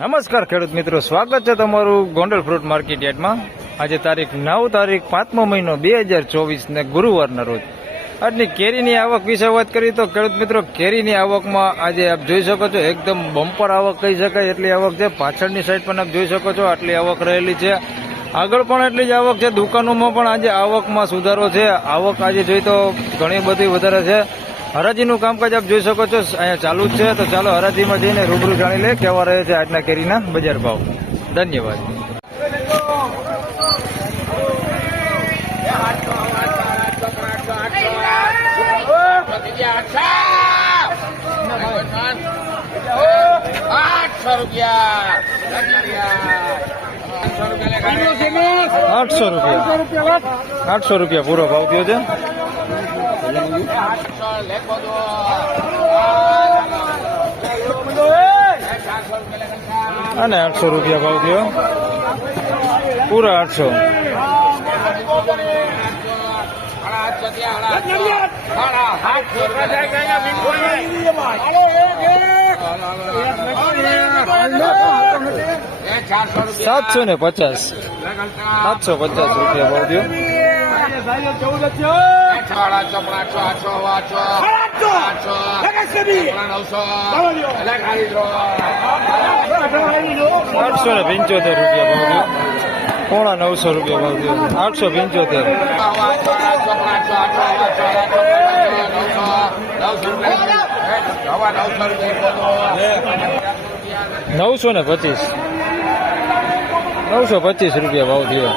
નમસ્કાર ખેડૂત મિત્રો, સ્વાગત છે તમારું ગોંડલ ફ્રૂટ માર્કેટ યાર્ડમાં। આજે તારીખ 9 તારીખ 5મો મહિનો 2024 ને ગુરુવારના રોજ આજની કેરીની આવક વિશે વાત કરીએ તો ખેડૂત મિત્રો, કેરીની આવકમાં આજે આપ જોઈ શકો છો એકદમ બમ્પર આવક કહી શકાય એટલી આવક છે। પાછળની સાઈડ પણ આપ જોઈ શકો છો આટલી આવક રહેલી છે, આગળ પણ એટલી જ આવક છે। દુકાનોમાં પણ આજે આવકમાં સુધારો છે, આવક આજે જોઈ તો ઘણી બધી વધારે છે। હરાજીનું કામકાજ આપ જોઈ શકો છો અહીંયા ચાલુ જ છે, તો ચાલો હરાજીમાં જઈને રૂબરૂ જાણી લે કેવા રહે છે આજના કેરીના બજાર ભાવ। ધન્યવાદ। ₹800 પૂરો ભાવ થયો છે। અને ₹800 ભાવ થયો, પૂરા 800। ₹750 ભાવ થયો। ₹875 ભાવ થયો, ₹900 ભાવ થયો।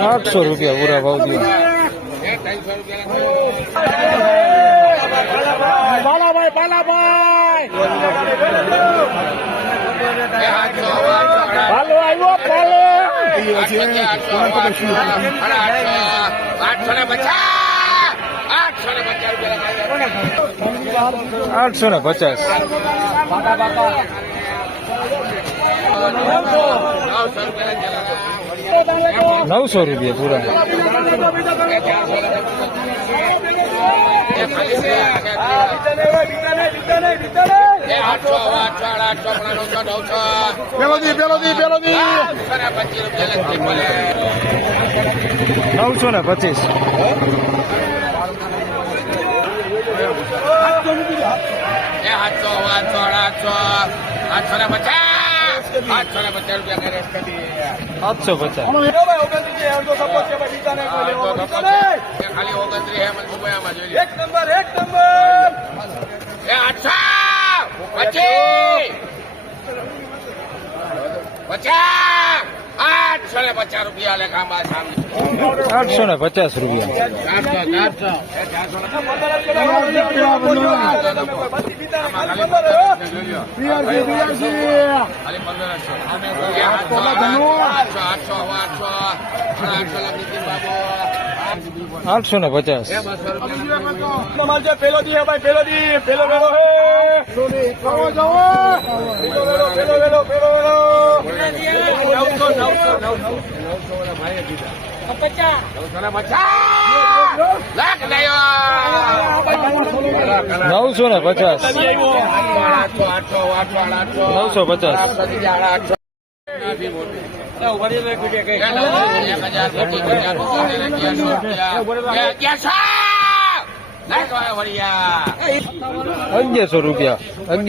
₹800 પૂરા ભાવ થયો। ₹900 પૂરા।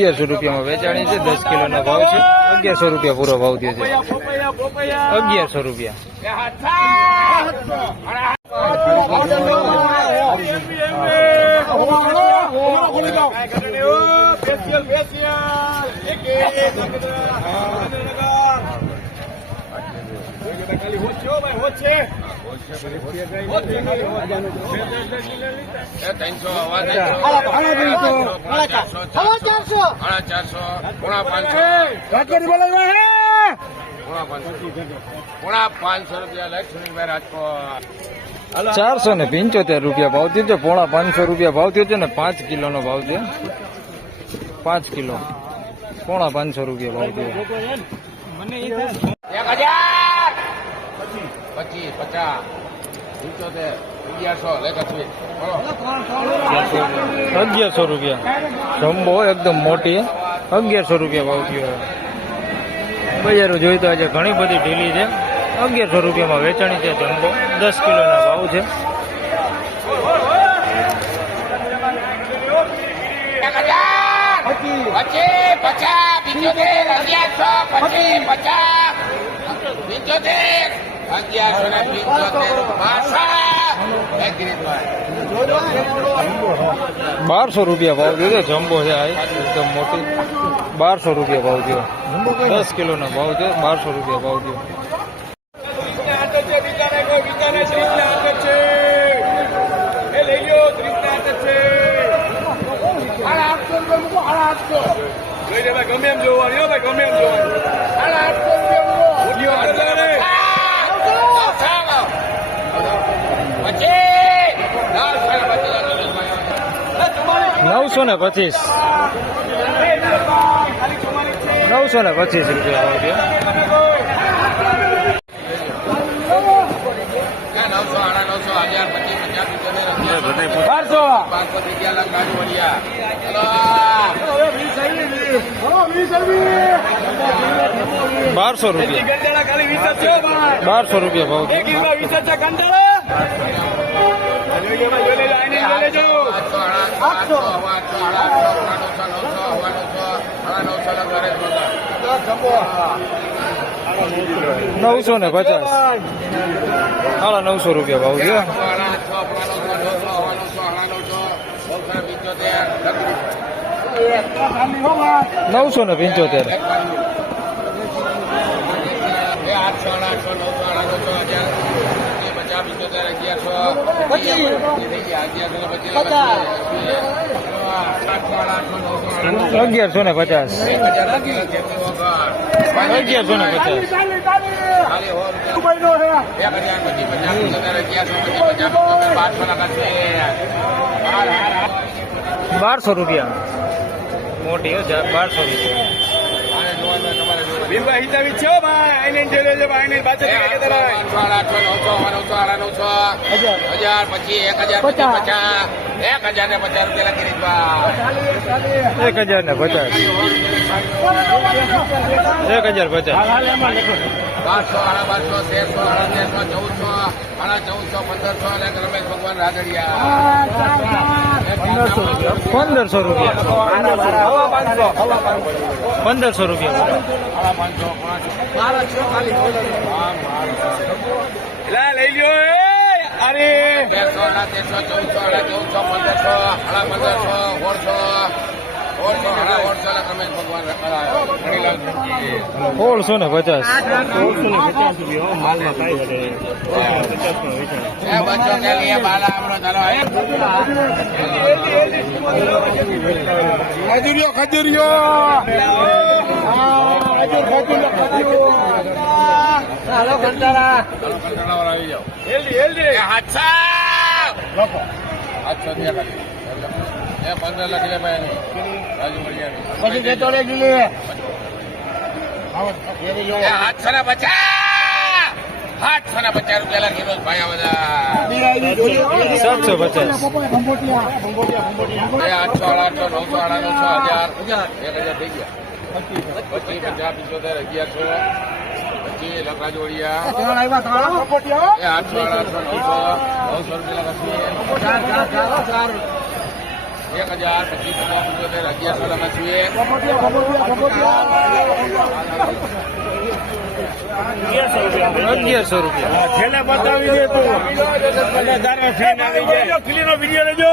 ₹1100 વેચાણી છે, 10 કિલોનો ભાવ છે। ₹1100 પૂરો ભાવ થયો છે। ₹1100। ₹475 ભાવ થયો છે। ₹550 ભાવ થયો છે ને 5 કિલોનો ભાવ છે। 5 કિલો પોણા 500 રૂપિયા ભાવ થયો. 25, 50, 75, 1100, લેખા છે. 1100 રૂપિયા જમ્બો એકદમ મોટી 1100 રૂપિયા ભાવ થયો. બજારો જોઈ તો આજે ઘણી બધી ઢીલી છે. 1100 રૂપિયામાં વેચાણી છે જમ્બો. 10 કિલોના ભાવ છે. 1200 રૂપિયા ભાવ થયો. જમ્બો છે આ એકદમ મોટી. 1200 રૂપિયા ભાવ થયો. 10 કિલોના ભાવ છે. 1200 રૂપિયા ભાવ થયો. ગમે એમ જોવાની ભાઈ, ગમે એમ જોવાની. 925 925 રૂપિયા ભાવ થયો. 1200 રૂપિયા. 1200 રૂપિયા ભાવ થયો. નવસો ને 50 સાડા 900 રૂપિયા ભાવ છે. 975 1150 1200 રૂપિયા મોટી 1200 રૂપિયા. ભીમભાઈ હિસાબી છે ભાઈ, આઈને ઠેલે છે ભાઈ, આઈને બાચે કે તરાય. 1500 રૂપિયા. લા લઈ લ્યો એ અરે 1650 ખજૂરિયો ખજૂરિયો હાલો કંટારા આવી જાઓ. હેલ્દી હેલ્દી હાચા લખો. અચ્છા બે લાખ એ 15 લાખ લે ભાઈ રાજુ મળી આવી પછી દેતો રે ગીલી 850 રૂપિયા લાખ કિલો ભાઈ બધા 750 થઈ ગયા. 25, 50, 75, 1100, 25 લખા જોડિયા 800, 1100 રૂપિયા. છેલ્લે બતાવી દે તું. વિડીયો લેજો.